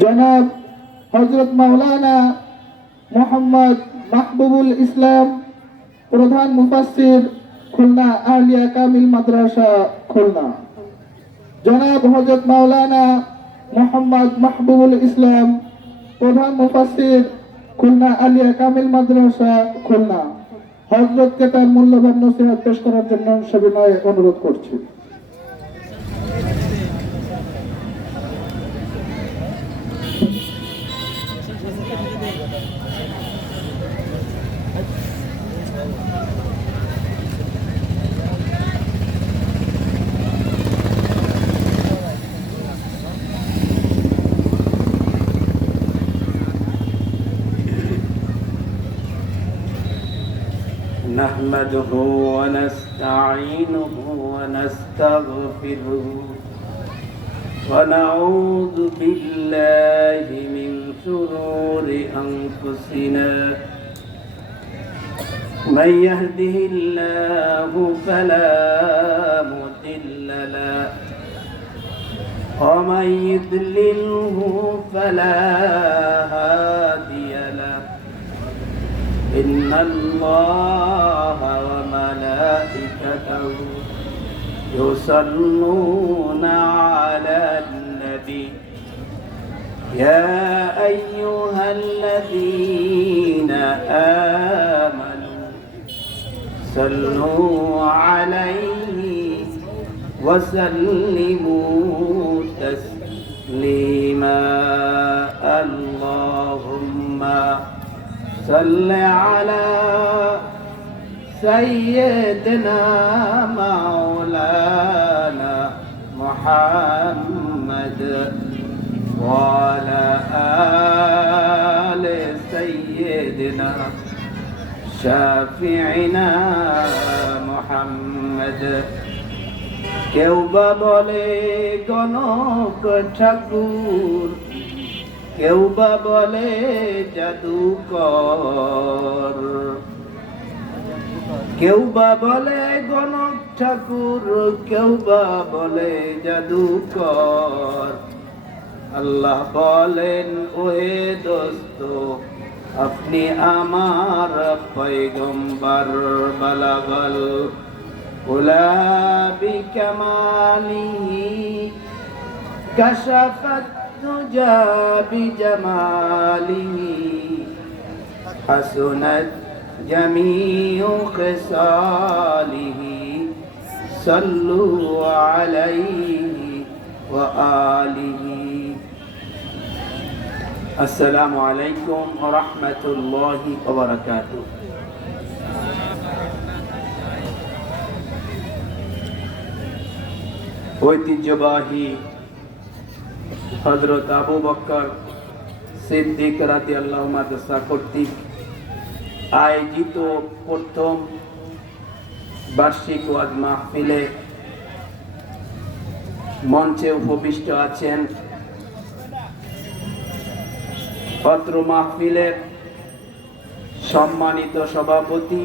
জনাব হযরত মাওলানা মোহাম্মদ মাহবুবুল ইসলাম, প্রধান মুফাসসির, খুলনা আলিয়া কামিল মাদ্রাসা খুলনা। জনাব হযরত মাওলানা মোহাম্মদ মাহবুবুল ইসলাম, প্রধান মুফাসসির, খুলনা আলিয়া কামিল মাদ্রাসা খুলনা, হযরতকে তার মূল্যবান নসিহত পেশ করার জন্য সবিনয়ে অনুরোধ করছি। نحمده ونستعينه ونستغفره ونعوذ بالله من شرور أنفسنا، من يهده الله فلا مضل له ومن يضلله فلا هادي له. إن الله وملائكته يصلون على النبي يا أيها الذين آمنوا صلوا عليه وسلموا تسليما. اللهم صل على سيدنا مولانا محمد وعلى آل سيدنا شافعنا محمد. কেউ বা বলে গণক ঠাকুর, কেউ বা বলে জাদুকর, কেউ বা বলে গণক ঠাকুর, কেউ বা বলে জাদুকর। আল্লাহ বলেন, ওহে দোস্ত, আপনি আমার পয়গম্বর। বালাগাল উলা বিকামালিহি কাশাফাত তুজা বিজামালিহি হাসুনাত জামিউ খিসালিহি সাল্লু আলাইহি ওয়া আলিহি। আসসালামু আলাইকুম ওয়া রাহমাতুল্লাহি ওয়া বারাকাতুহু। ঐতিহ্যবাহী হযরত আবু বকর সিদ্দিক রাদিয়াল্লাহু মাদ্রাসা কর্তৃক আয়োজিত প্রথম বার্ষিক ওয়াজ মাহফিলে মঞ্চে উপবিষ্ট আছেন অত্র মাহফিলের সম্মানিত সভাপতি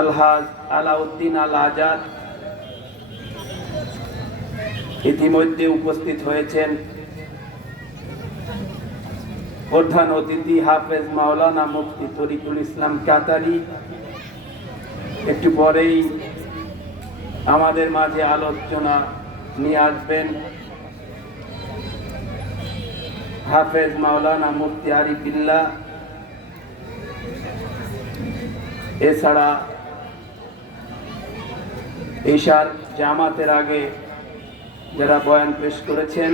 আলহাজ আলাউদ্দিন আল আজাদ। ইতিমধ্যে উপস্থিত হয়েছেন প্রধান অতিথি হাফেজ মাওলানা মুফতি তরিকুল ইসলাম কাতারি। একটু পরেই আমাদের মাঝে আলোচনা নিয়ে আসবেন হাফেজ মাওলানা মুফতি আরিফিল্লাহ। এছাড়া ঈশার জামাতের আগে যারা বয়ান পেশ করেছেন,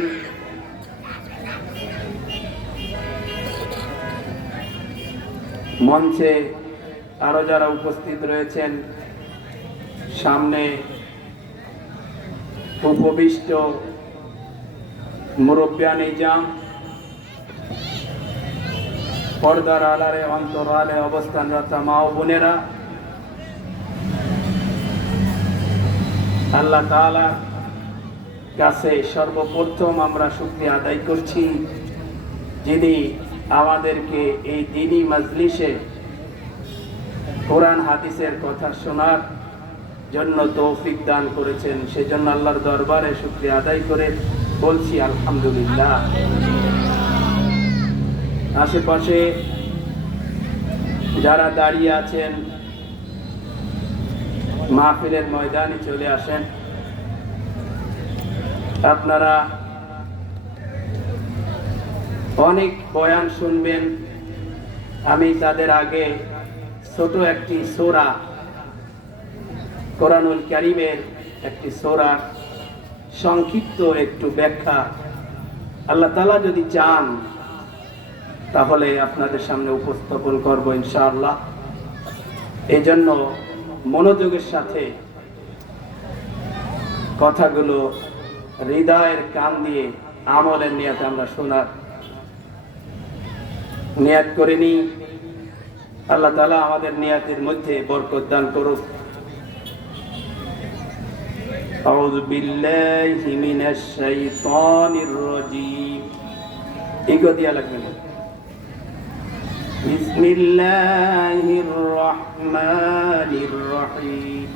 মঞ্চে আরো যারা উপস্থিত রয়েছেন, সামনে উপবিষ্ট মুরব্বিয়ান নিজাম, পর্দার আড়ালে অন্তরালে অবস্থানরত মা ও বোনেরা, আল্লাহ তাআলার কাছে সর্বপ্রথম আমরা শুকরিয়া আদায় করছি, যিনি আমাদেরকে এই দ্বীনি মজলিসে কোরআন হাদিসের কথা শোনার জন্য তৌফিক দান করেছেন। সেজন্য আল্লাহর দরবারে শুকরিয়া আদায় করে বলছি আলহামদুলিল্লাহ। আশেপাশে যারা দাঁড়িয়ে আছেন মাহফিলের ময়দানে চলে আসেন। আপনারা অনেক বয়ান শুনবেন। আমি তাদের আগে ছোট একটি সূরা, কোরআনুল কারীমের একটি সূরা সংক্ষিপ্ত একটু ব্যাখ্যা আল্লাহ তাআলা যদি চান তাহলে আপনাদের সামনে উপস্থাপন করব ইনশাআল্লাহ। এই জন্য মনোযোগের সাথে কথাগুলো হৃদয়ের কান দিয়ে আমলের নিয়তে আমরা শোনার নিয়ত করে নিই। আল্লাহ তাআলা আমাদের নিয়তের মধ্যে বরকত দান করুক। আউযু বিল্লাহি মিনাশ শাইতানির রাজীম। এগো দিয়া লাগবে না। বিসমিল্লাহির রহমানির রহিম।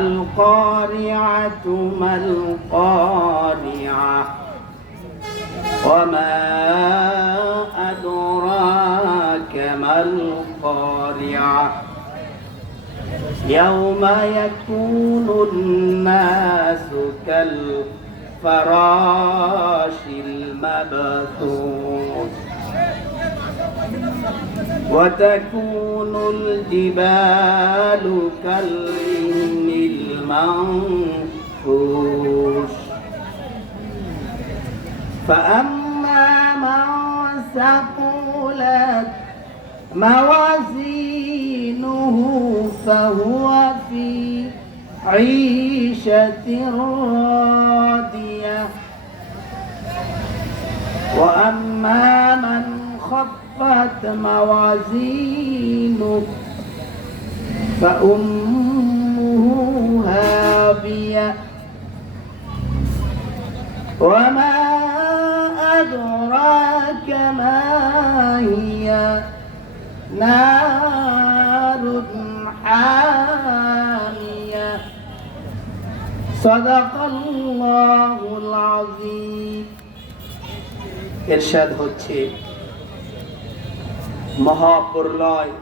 القارعة ما القارعة وما أدراك ما القارعة يوم يكون الناس كالفراش المبثوث وتكون الجبال كالعهن المنفوش فأما من ثقلت موازينه فهو في عيشة راضية وأما من خفت موازينه فأمه هاوية وما أدراك ما هي نار حامية صدق الله العظيم। ইরশাদ হচ্ছে মহাপ্রলয়।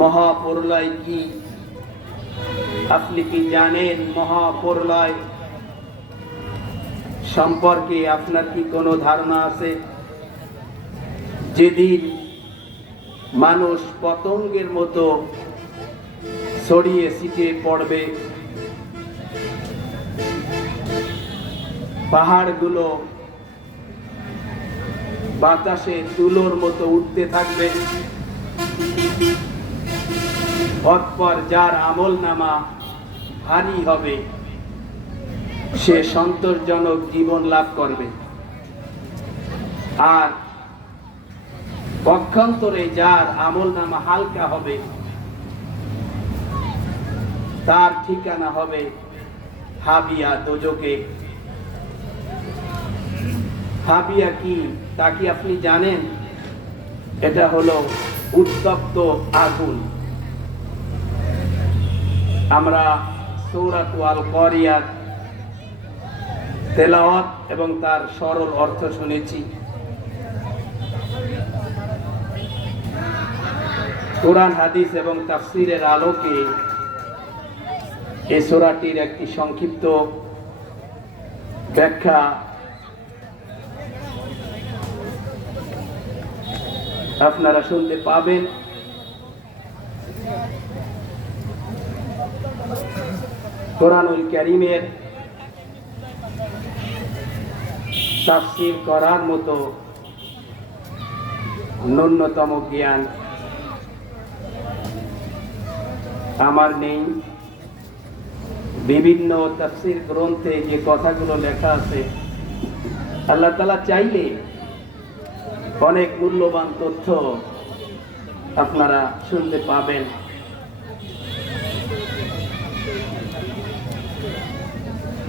মহাপ্রলয় কি আপনি কি জানেন? মহাপ্রলয় সম্পর্কে আপনার কি কোনো ধারণা আছে? যেদিন মানুষ পতঙ্গের মতো ছড়িয়ে ছিটিয়ে পড়বে, পাহাড়গুলো বাতাসে তুলোর মতো উঠতে থাকবে, অতঃপর যার আমলনামা ভারী হবে সে সন্তোষজনক জীবন লাভ করবে, আর পক্ষান্তরে যার আমলনামা হালকা হবে তার ঠিকানা হবে হাবিয়া, দোজখে। হাবিয়া কি তা কি আপনি জানেন? এটা হলো উত্তপ্ত আগুন। আমরা সূরা আল কারিয়াত তেলাওয়াত এবং তার সরল অর্থ শুনেছি। কোরআন হাদিস এবং তাফসীরের আলোকে এই সূরাটির একটি সংক্ষিপ্ত ব্যাখ্যা আপনারা শুনতে পাবেন। কোরআনুল কারীমের তাফসীর করার মতো ন্যূনতম জ্ঞান আমার নেই। বিভিন্ন তাফসীর গ্রন্থে যে কথাগুলো লেখা আছে, আল্লাহ তাআলা চাইলে অনেক মূল্যবান তথ্য আপনারা শুনতে পাবেন।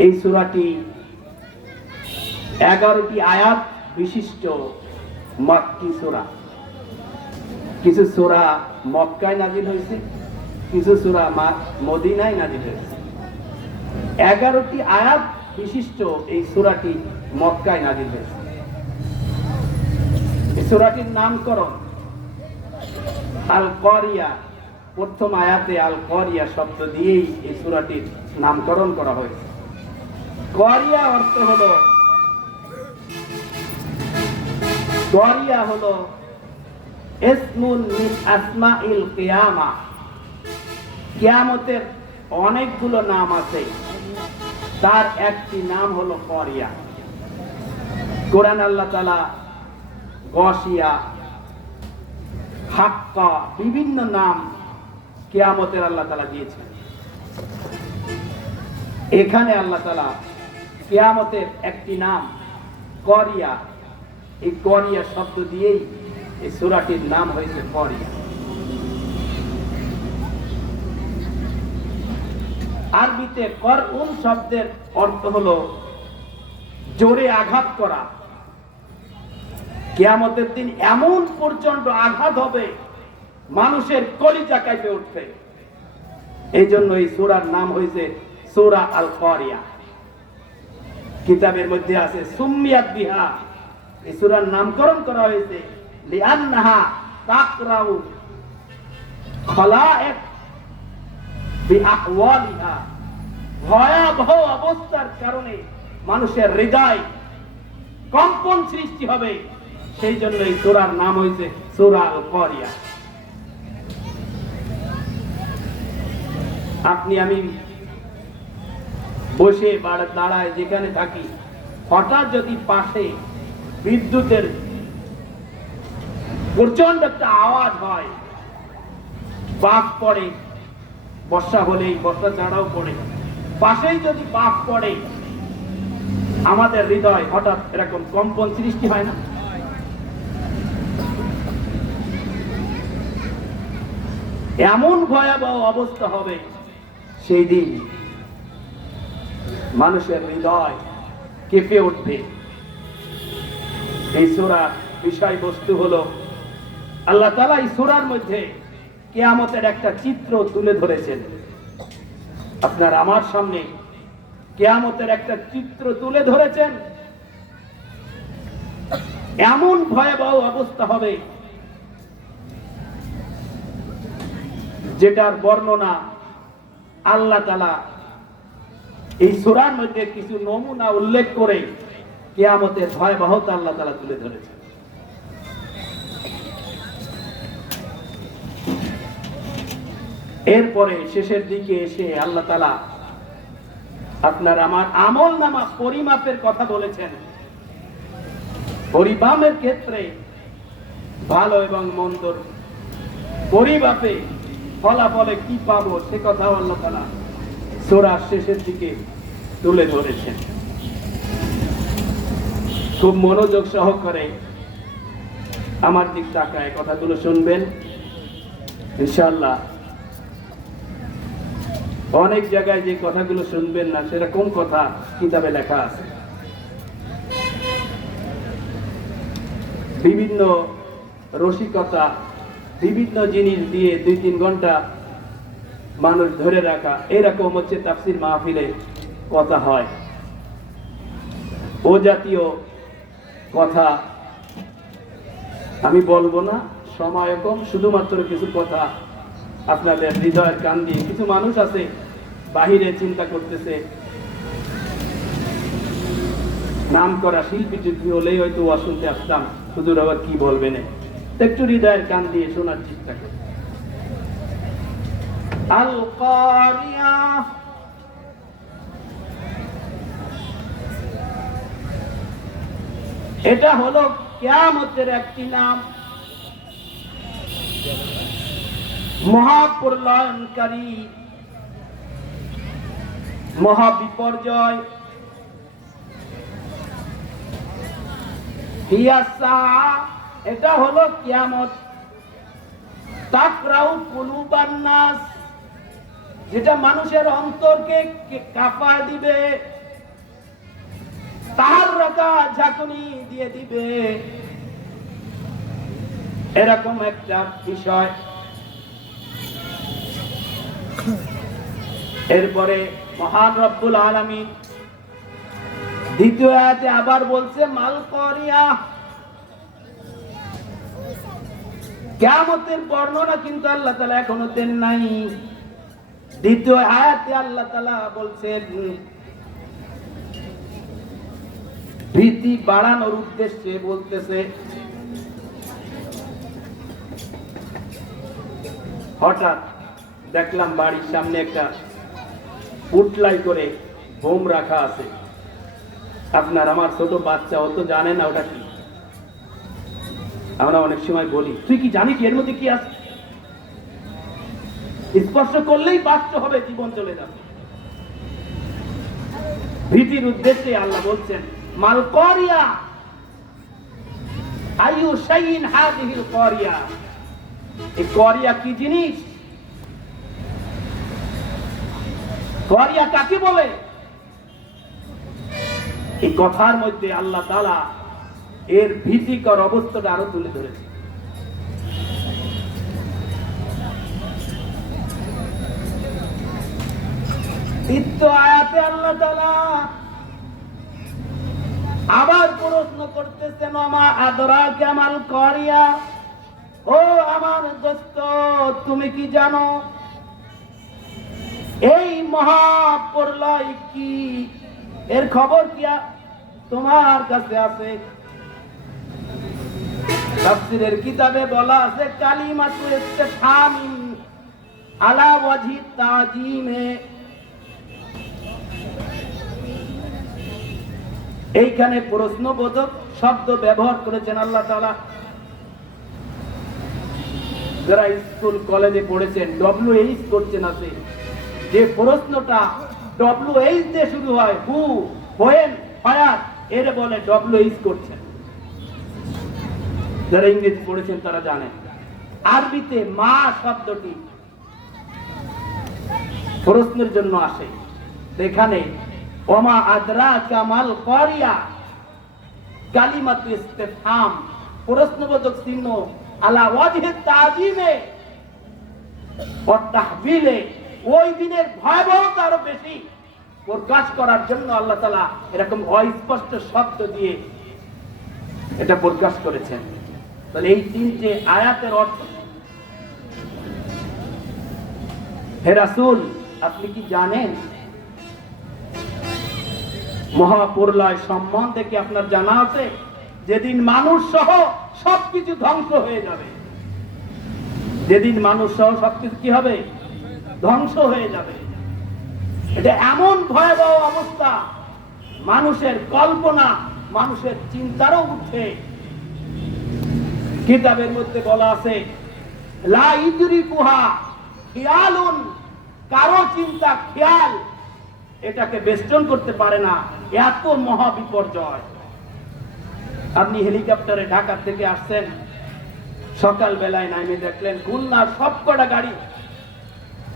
এই সূরাটি 11টি আয়াত বিশিষ্ট মক্কি সূরা। কিছু সূরা মক্কায় নাযিল হয়েছে, কিছু সূরা মদিনায় নাযিল হয়েছে। 11টি আয়াত বিশিষ্ট এই সূরাটি মক্কায় নাযিল হয়েছে। এই সূরাটির নামকরণ আল কারিয়া, প্রথম আয়াতে আল কারিয়া শব্দ দিয়েই এই সূরাটির নামকরণ করা হয়েছে। কারিয়া অর্থ হলো, কারিয়া হলো ইসমুন মিন আসমাইল কিয়ামা। কিয়ামতের অনেকগুলো নাম আছে, তার একটি নাম হলো কারিয়া। কোরআন আল্লাহ তাআলা গাশিয়া, হাক্কা, বিভিন্ন নাম কিয়ামতের আল্লাহ তাআলা দিয়েছেন। এখানে আল্লাহ তাআলা কিয়ামতের একটি নাম কারিয়া, এই কারিয়া শব্দ দিয়েই এই সূরাটির নাম হয়েছে কারিয়া। আরবিতে করউন শব্দের অর্থ হলো জোরে আঘাত করা। কিয়ামতের দিন এমন প্রচন্ড আঘাত হবে, মানুষের কলিজা কাঁপে উঠবে। এই জন্য এই সূরার নাম হয়েছে সূরা আল কারিয়া। কিতাবের মধ্যে আছে সুম্মিয়াত বিহা, এই সূরার নামকরণ করা হয়েছে লিআন্নাহা তাকরাউ খলায়েক বিআহওয়ালিহা, ভয়াবহ অবস্থার কারণে মানুষের হৃদয় কম্পন সৃষ্টি হবে, সেই জন্য এই সূরার নাম হয়েছে সূরা আল কারিয়া। আপনি আমি বসে দাঁড়ায় যেখানে থাকি, হঠাৎ যদি পাশে বিদ্যুতের প্রচন্ড একটা আওয়াজ হয়, বাঁক পড়ে, বর্ষা হলেই, বর্ষা ছাড়াও পড়ে, পাশেই যদি বাঁক পড়ে, আমাদের হৃদয় হঠাৎ এরকম কম্পন সৃষ্টি হয় না? এমন ভয়াবহ অবস্থা হবে সেই দিন, মানুষের হৃদয় কেঁপে উঠবে। এই সূরার বিষয়বস্তু হলো, আল্লাহ তাআলা এই সূরার মধ্যে কিয়ামতের একটা চিত্র তুলে ধরেছেন। আপনার আমার সামনে কিয়ামতের একটা চিত্র তুলে ধরেছেন। এমন ভয়াবহ অবস্থা হবে যেটার বর্ণনা আল্লাহ তাআলা এই সূরার মধ্যে কিছু নমুনা উল্লেখ করে কিয়ামতের ভয়াবহতা আল্লাহ তাআলা তুলে ধরেছেন। এরপরে শেষের দিকে এসে আল্লাহ তাআলা আপনার আমার আমলনামা পরিমাপের কথা বলেছেন। পরিমাপের ক্ষেত্রে ভালো এবং মন্দর পরিমাপে ফলাফলে কি পাবো সে কথা আল্লাহ তাআলা সূরার শেষের দিকে তুলে ধরেছেন। খুব মনোযোগ সহকারে আমার দিক তাকায় কথাগুলো শুনবেন ইনশাআল্লাহ। অনেক জায়গায় যে কথাগুলো শুনবেন না, সেরকম কথা কিতাবে লেখা আছে। বিভিন্ন রসিকতা, বিভিন্ন জিনিস দিয়ে 2-3 ঘন্টা মানুষ ধরে রাখা, এরকম হচ্ছে তাফসীর মাহফিলে কথা হয়। ও জাতীয় কথা আমি বলবো না, সময় কম, শুধুমাত্র কিছু কথা আপনাদের হৃদয়ের কান দিয়ে। কিছু মানুষ আছে বাহিরে চিন্তা করতেছে, নাম করা শিল্পী টিল্পী হলেই হয়তো শুনতে আসতাম, হুজুর আবার কি বলবেন, একটু হৃদয়ের কান দিয়ে শোনার চেষ্টা করি। আল কারিয়া, এটা হলো কিয়ামতের একটি নাম। মহাপ্রলয়নকারী, মহাবিপর্যয়। এটা হলো কিয়ামত। তাকরাউ কুলুবান নাস, যেটা মানুষের অন্তরকে কাঁপায় দিবে, তার রাকা ঝাঁকুনি দিয়ে দিবে, এরকম একটা বিষয়। এরপরে মহান রব্বুল আলামিন দ্বিতীয় আয়াতে আবার বলছে মাল করিয়া। কিয়ামতের বর্ণনা কিন্তু আল্লাহ তাআলা এখনো দেন নাই। দ্বিতীয় আয়াতে আল্লাহ তাআলা বলছেন ভীতি বাড়ানোর উদ্দেশ্যে বলতেছে, হঠাৎ দেখলাম বাড়ির সামনে একটা পুটলাই করে বোম রাখা আছে। আপনার আমার ছোট বাচ্চা ও তো জানে না ওটা কি। আমরা অনেক সময় বলি তুই কি জানিস এর মধ্যে কি আছে? স্পর্শ করলেই বাচ্চা হবে, জীবন চলে যাবে। ভীতির উদ্দেশ্যে আল্লাহ বলছেন মাল করিয়া আইয়ু শাইইন হাযিহিল করিয়া। এই করিয়া কি জিনিস? করিয়া কাকে বলে? এই কথার মধ্যে আল্লাহ তাআলা এর ভীতিকর অবস্থাটা আরো তুলে ধরেছে। তৃতীয় আয়াতে আল্লাহ তাআলা আবার প্রশ্ন করতেছেন আমা আদরাকা মাল করিয়া। ও আমার দোস্ত, তুমি কি জানো এই মহাপ্রলয় কি? এর খবর কি তোমার কাছে আছে? তাফসীরের কিতাবে বলা আছে কালিমাতু ইসতিফহামিন আলা ওয়াজহি তাজিমে। এইখানে প্রশ্নবোধক শব্দ ব্যবহার করেছেন আল্লাহ তাআলা। যারা স্কুল কলেজে পড়েছেন WH করছেন আছে, যে প্রশ্নটা WH দিয়ে শুরু হয়, হু, হোয়েন, ফায়ার, এর বলে WH করছেন। যারা ইংরেজি পড়েছেন তারা জানেন। আরবিতে মা শব্দটি প্রশ্নের জন্য আসে। এখানে ওমা আদরাকা মাল করিয়া কালিমাতু ইসতিফহাম, প্রশ্নবোধক চিহ্ন আলা ওয়াজহি তাজিমে ওয়া তাহবিলে, ওই দিনের ভয়াবহতা আরো বেশি প্রকাশ করার জন্য আল্লাহ তাআলা এরকম অস্পষ্ট শব্দ দিয়ে এটা প্রকাশ করেছেন। তাহলে এই তিনটে আয়াতের অর্থ, হে রাসূল আপনি কি জানেন মহাপ্রলয় সম্বন্ধে কি আপনার জানা আছে? যেদিন মানুষ সহ সবকিছু ধ্বংস হয়ে যাবে। যেদিন মানুষ সহ সবকিছু কি হবে? ধ্বংস হয়ে যাবে। এটা এমন ভয়াবহ অবস্থা, মানুষের কল্পনা, মানুষের চিন্তারও উঠে। কিতাবের মধ্যে বলা আছে লা ইদরিকুহা খিয়ালুন, কারো চিন্তা খেয়াল এটাকে বেষ্টন করতে পারে না, এত মহা বিপর্যয়। আপনি হেলিকপ্টারে ঢাকা থেকে আসছেন, সকাল বেলায় নামে দেখলেন খুলনার সবকটা গাড়ি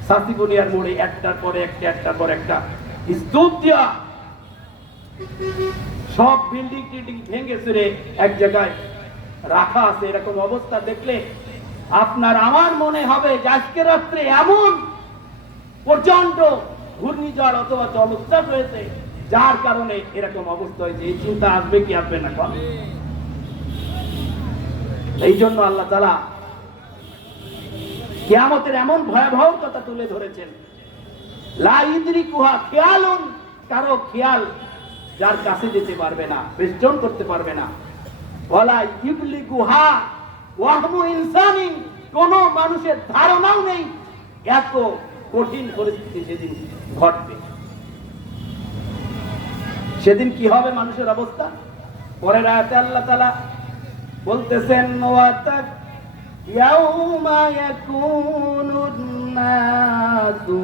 সাসিবুনিয়ার মোড়ে একটার পরে একটা, একটার পর একটা স্তূপ দিয়া সব বিল্ডিং টিল্ডিং ভেঙে চুরে এক জায়গায় রাখা আছে। এরকম অবস্থা দেখলে আপনার আমার মনে হবে যে আজকে রাত্রে এমন প্রচন্ড ঘূর্ণিঝড় অথবা জলোচ্ছ্বাস হয়েছে যার কারণে এরকম অবস্থা হয়েছে। এই চিন্তা আসবে কি আসবে না? এই জন্য আল্লাহ তাআলা কিয়ামতের এমন ভয়াবহ কথা তুলে ধরেছেন। লা ইদরিকুহা খিয়ালুন, কারো খেয়াল যার কাছে যেতে পারবে না, বেষ্টন করতে পারবে না। ওয়ালা ইবলিগুহা ওয়াহমু ইনসানিন, কোন মানুষের ধারণাও নেই এত কঠিন পরিস্থিতি সেদিন ঘটবে। সেদিন কি হবে মানুষের অবস্থা? পরের আয়াতে আল্লাহ তাআলা বলতেছেন ওয়াতাক ইয়াউমা ইয়াকুনুন নাসু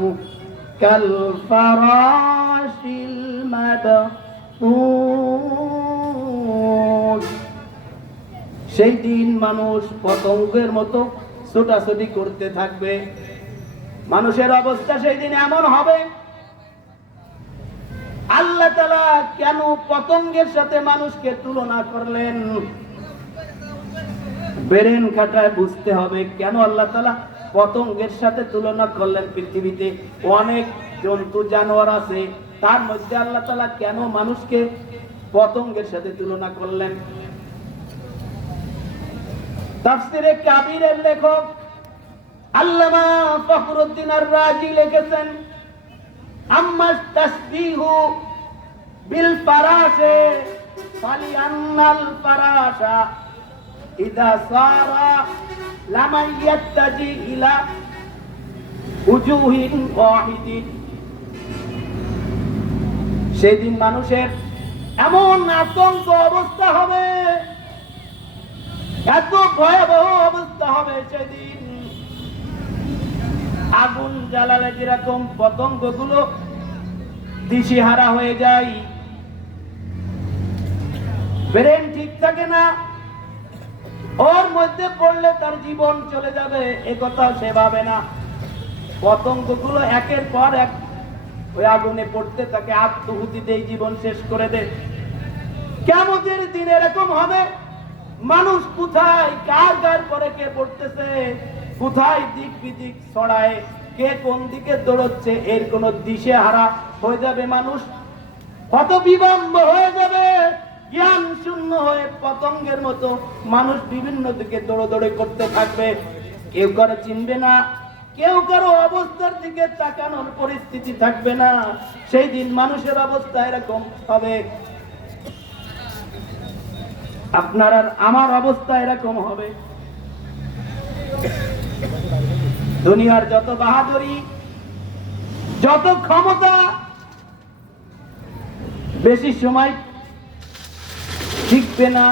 কাল ফারাশিল মাবথুস, সেই দিন মানুষ পতঙ্গের মতো ছোটাছুটি করতে থাকবে। মানুষের অবস্থা সেই দিন এমন হবে। আল্লাহ তাআলা কেন পতঙ্গের সাথে মানুষকে তুলনা করলেন? ব্রেন খাটায় বুঝতে হবে কেন আল্লাহ তাআলা পতঙ্গের সাথে তুলনা করলেন। পৃথিবীতে অনেক জন্তু জানোয়ার আছে, তার মধ্যে আল্লাহ তাআলা কেন মানুষকে পতঙ্গের সাথে তুলনা করলেন? তাফসিরে কাবীরের লেখক আল্লামা ফখরুদ্দিন আর-রাজি লিখেছেন, আম্মাস তাসবিহু বিল ফারাশে ফালিআন্নাল ফারাশা ইদা সারা লামা ইয়াত্তাজি ইলা উজুহিন ওয়াহিদিন। সেদিন মানুষের এমন আতঙ্ক অবস্থা হবে, এত ভয়াবহ অবস্থা হবে সেদিন, আগুন জ্বালালে যেরকম পতঙ্গগুলো দিশেহারা হয়ে যায়, ব্রেন ঠিক থাকে না, ওর মধ্যে পড়লে তার জীবন চলে যাবে এ কথা সে ভাবে না। পতঙ্গগুলো একের পর এক ওই আগুনে পড়তে তাকে আত্মহুতিতেই জীবন শেষ করে দেয়। কিয়ামতের দিন এরকম হবে, মানুষ কোথায় কার কার পরে কে পড়তেছে, কোথায় দিক বিদিক ছড়ায়, কে কোন দিকে দৌড়চ্ছে, এর কোনো দিশেহারা হয়ে যাবে। মানুষ হতবিভম্ব হয়ে যাবে, জ্ঞান শূন্য হয়ে পতঙ্গের মতো মানুষ বিভিন্ন দিকে দৌড়দৌড়ি করতে থাকবে। কেউ কারো চিনবে না, কেউ কারো অবস্থার দিকে তাকানোর পরিস্থিতি থাকবে না। সেই দিন মানুষের অবস্থা এরকম হবে, আপনার আর আমার অবস্থা এরকম হবে। দুনিয়ার যত বাহাদুরি, যত ক্ষমতা, বেশি সময় টিকবে না।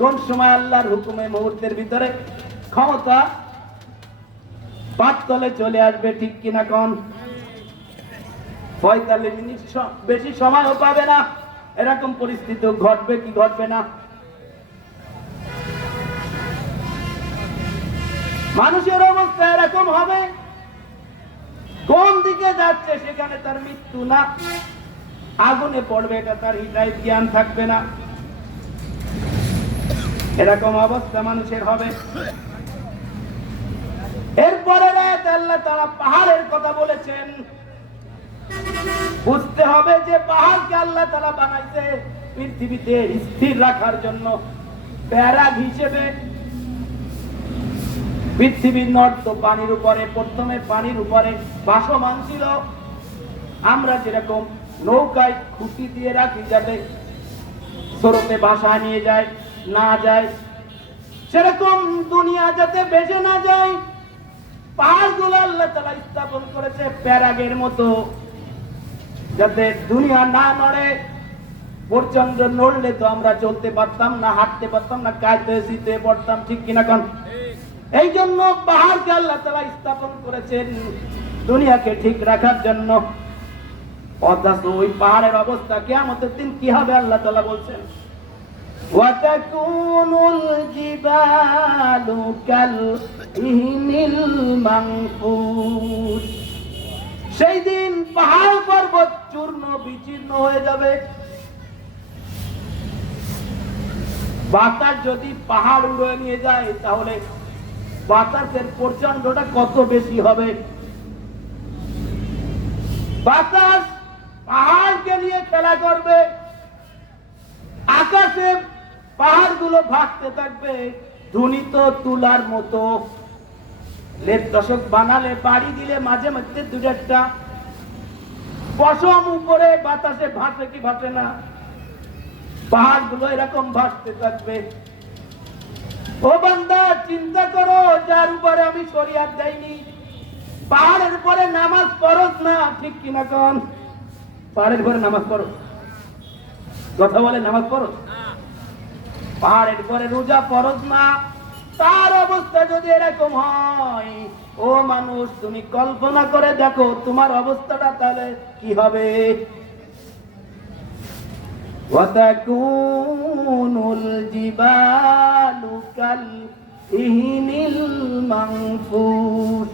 কোন সময় আল্লাহর হুকুমে মুহূর্তের ভিতরে ক্ষমতা পাততলে চলে আসবে, ঠিক কিনা কোন? 45 মিনিট বেশি সময়ও পাবে না, এরকম পরিস্থিতি ঘটবে কি ঘটবে না? মানুষের অবস্থা এরকম হবে, কোন দিকে যাচ্ছে সেখানে তার মৃত্যু না আগুনে পড়বে এটা তার হিসাব জ্ঞান থাকবে না। এরকম অবস্থা মানুষের হবে। এরপরে আল্লাহ তাআলা পাহাড়ের কথা বলেছেন। বুঝতে হবে যে পাহাড়কে আল্লাহ তাআলা বানাইছে পৃথিবীতে স্থির রাখার জন্য, প্যারা হিসেবে। পৃথিবীর নর্দ পানির উপরে, প্রথমে পানির উপরে ভাসমান ছিল। আমরা যেরকম নৌকায় খুঁটি দিয়ে রাখি যাতে স্রোতে ভাসা নিয়ে যায় না যায়, সেরকম দুনিয়া যাতে ভেসে না যায়, পাহাড়গুলো আল্লাহ তাআলা স্থাপন করেছে প্যারাগের মতো, যাতে দুনিয়া না নড়ে। প্রচন্ড নড়লে তো আমরা চলতে পারতাম না, হাঁটতে পারতাম না, কাঁদতে শীতে পড়তাম, ঠিক কিনা কোন? এই জন্য পাহাড়কে আল্লাহ তাআলা স্থাপন করেছেন দুনিয়াকে ঠিক রাখার জন্য। অথচ ওই পাহাড়ের অবস্থা কিয়ামতের দিন কি হবে আল্লাহ তাআলা বলছেন, ওয়াতাকুনুল জিবালু কাল ইহনিল মানফুস। সেই দিন পাহাড় পর্বত চূর্ণ বিচীর্ণ হয়ে যাবে। বাতাস যদি পাহাড় উড়িয়ে নিয়ে যায় তাহলে বাতাসের প্রচন্ডটা কত বেশি হবে। বাতাস পাহাড়কে নিয়ে খেলা করবে, আকাশে পাহাড়গুলো ভাসতে থাকবে ধ্বনিত তুলার মতো। লেপ দশক বানালে, বাড়ি দিলে মাঝে মধ্যে দুটো একটা পশম উপরে বাতাসে ভাসে কি ভাসে না? পাহাড়গুলো এরকম ভাসতে থাকবে। ও বান্দা, চিন্তা করো, যার উপরে আমি শরিয়াত দেইনি, পাহাড়ের উপরে নামাজ ফরজ না, ঠিক কিনা কোন? পাহাড়ের উপরে নামাজ ফরজ, কথা বলে নামাজ ফরজ। পাহাড়ের উপরে রোজা ফরজ না, তার অবস্থা যদি এরকম হয়, ও মানুষ তুমি কল্পনা করে দেখো তোমার অবস্থাটা তাহলে কি হবে। ওয়াতাকুনুল জিবালু কাল ইহনিল মানফুস।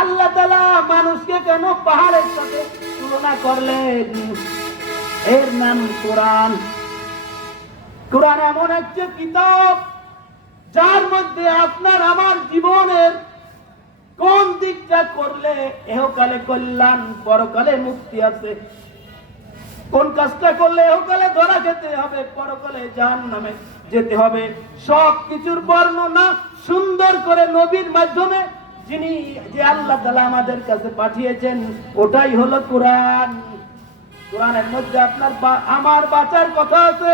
আল্লাহ তাআলা মানুষকে কেন পাহাড়ের সাথে তুলনা করলেন? এর নাম কোরআন। কোরআন এমন একটা কিতাব যার মধ্যে আপনার আমার জীবনের কোন দিকটা করলে এহকালে কল্যাণ পরকালে মুক্তি আছে, কোন কাজটা করলে এহকালে ধরা খেতে হবে পরকালে জাহান্নামে যেতে হবে, সব কিছুর বর্ণনা সুন্দর করে নবীর মাধ্যমে যিনি যে আল্লাহ তাআলা আমাদের কাছে পাঠিয়েছেন ওটাই হলো কোরআন। কোরআনের মধ্যে আপনার আমার বাঁচার কথা আছে,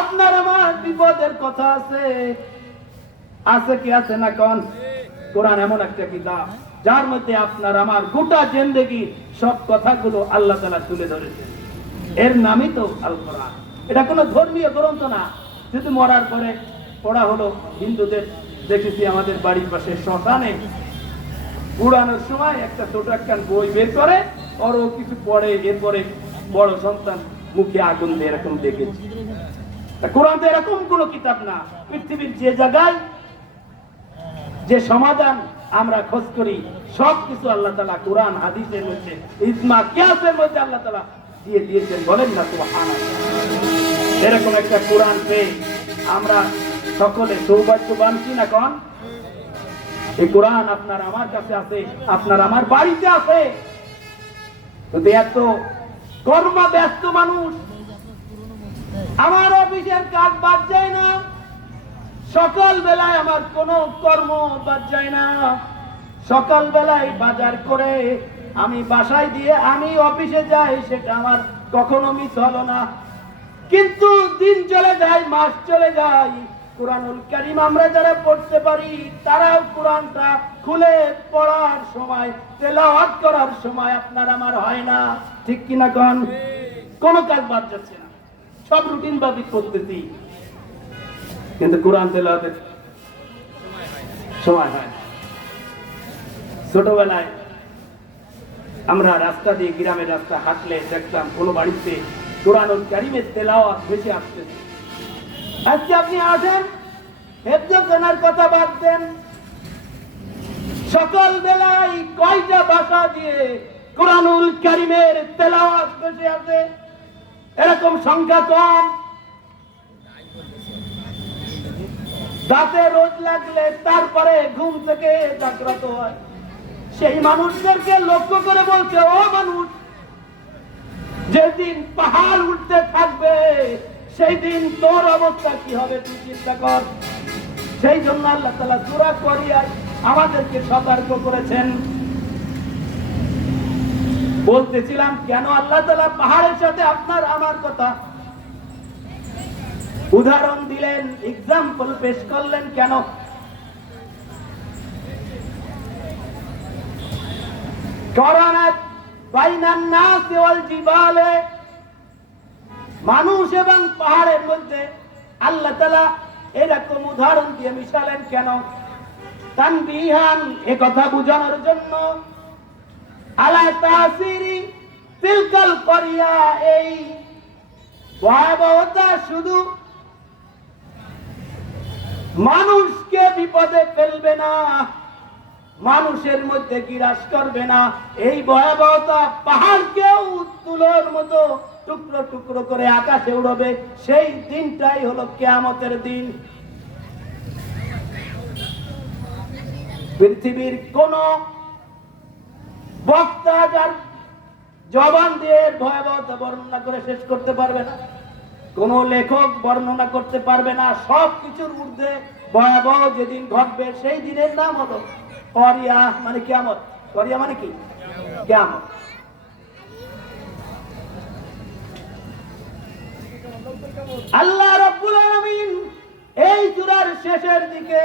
আপনার আমার বিপদের কথা আছে, আছে কি আছে না কোন? কোরআন এমন একটা কিতাব যার মধ্যে আপনার আমার গোটা জিন্দেগি সব কথাগুলো আল্লাহ তাআলা তুলে ধরেছেন। এর নামই তো আল কোরআন। এটা কোনো ধর্মীয় গ্রন্থ না, শুধু মরার পরে পড়া হলো। হিন্দুদের দেখেছি আমাদের বাড়ির পাশে শ্মশানে উড়ানোর সময় একটা ছোট একটা বই বের করে ওর কিছু পড়ে, এরপরে বড় সন্তান মুখে আগুন দিয়ে এরকম দেখেছি। কোরআন তো এরকম কোনো কিতাব না। পৃথিবীর যে জায়গায় যে সমাধান আমরা খোঁজ করি সবকিছু আল্লাহ তাআলা কোরআন হাদিসের মধ্যে, ইজমা কিয়াসের মধ্যে আল্লাহ তাআলা দিয়ে দিয়েছেন। বলেন না সুবহানাল্লাহ। এরকম একটা কোরআন পেয়ে আমরা সকলে সৌভাগ্যবান কি না কোন? এই কোরআন আপনার আমার কাছে আছে, আপনার আমার বাড়িতে আছে। কিন্তু এত কর্মব্যস্ত মানুষ, আমার অফিসের কাজ বাদ যায় না, সকাল বেলায় আমার কোনো কর্ম বাদ যায় না, সকাল বেলায় বাজার করে আমি বাসায় দিয়ে আমি অফিসে যাই, সেটা আমার কখনো মিস হলো না। কিন্তু দিন চলে যায়, মাস চলে যায়, কুরআনুল কারীম আমরা যারা পড়তে পারি তারাও কোরআনটা খুলে পড়ার সময়, তেলাওয়াত করার সময় আপনার আমার হয় না। ঠিক কিনা কোন? কোন কাজ বাদ যাচ্ছে না, সব রুটিন ভাবে করতেছি, কিন্তু কোরআন তেলাওয়াতের সময় হয়। ছোটবেলায় আমরা রাস্তা দিয়ে, গ্রামের রাস্তা হাঁটলে দেখতাম কোন বাড়িতে কোরআনুল কারীমের তেলাওয়াত ভেসে আসতেছে। আজকে আপনি আসেন, হেফজ জানার কথা বাদ দেন, সকাল বেলায় কয়টা ভাষা দিয়ে কোরআনুল কারীমের তেলাওয়াত ভেসে আসে? এরকম সংখ্যা কম। দাঁতে রোদ লাগলে তারপরে ঘুম থেকে জাগ্রত হয়, সেই মানুষদেরকে লক্ষ্য করে বলছে, ও মানুষ, যেদিন পাহাড় উঠতে থাকবে সেই দিন তোর অবস্থা কি হবে তুই চিন্তা কর। সেই জন্য আল্লাহ তাআলা সূরা করিয়ায় আমাদেরকে সতর্ক করেছেন। বলতেছিলাম কেন আল্লাহ তাআলা পাহাড়ের সাথে আপনার আমার কথা উদাহরণ দিলেন, এক্সাম্পল পেশ করলেন কেন? কারণাত বাইনান নাস ওয়াল জিবালে, মানুষ এবং পাহাড়ের মধ্যে আল্লাহ তাআলা এরকম উদাহরণ দিয়ে মিশালেন কেন? তানবিহান, এ কথা বোঝানোর জন্য, আলা তাসিরি তিলকাল করিয়া, এই ভয়াবহতা শুধু মানুষকে বিপদে ফেলবে না, মানুষের মধ্যে গ্রাস করবে না, এই ভয়াবহতা পাহাড়কেও তুলোর মতো টুকরো টুকরো করে আকাশে উড়বে। সেই দিনটাই হলো কিয়ামতের দিন। পৃথিবীর কোন বক্তা যার জবান দিয়ে ভয়াবহতা বর্ণনা করে শেষ করতে পারবে না, কোন লেখক বর্ণনা করতে পারবে না। সব কিছুর ঊর্ধ্বে ভয়াবহ যেদিন ঘটবে সেই দিনের নাম হলো করিয়া, মানে কিয়ামত। করিয়া মানে কি? কিয়ামত। আল্লাহ রাব্বুল আলামিন এই সূরার শেষের দিকে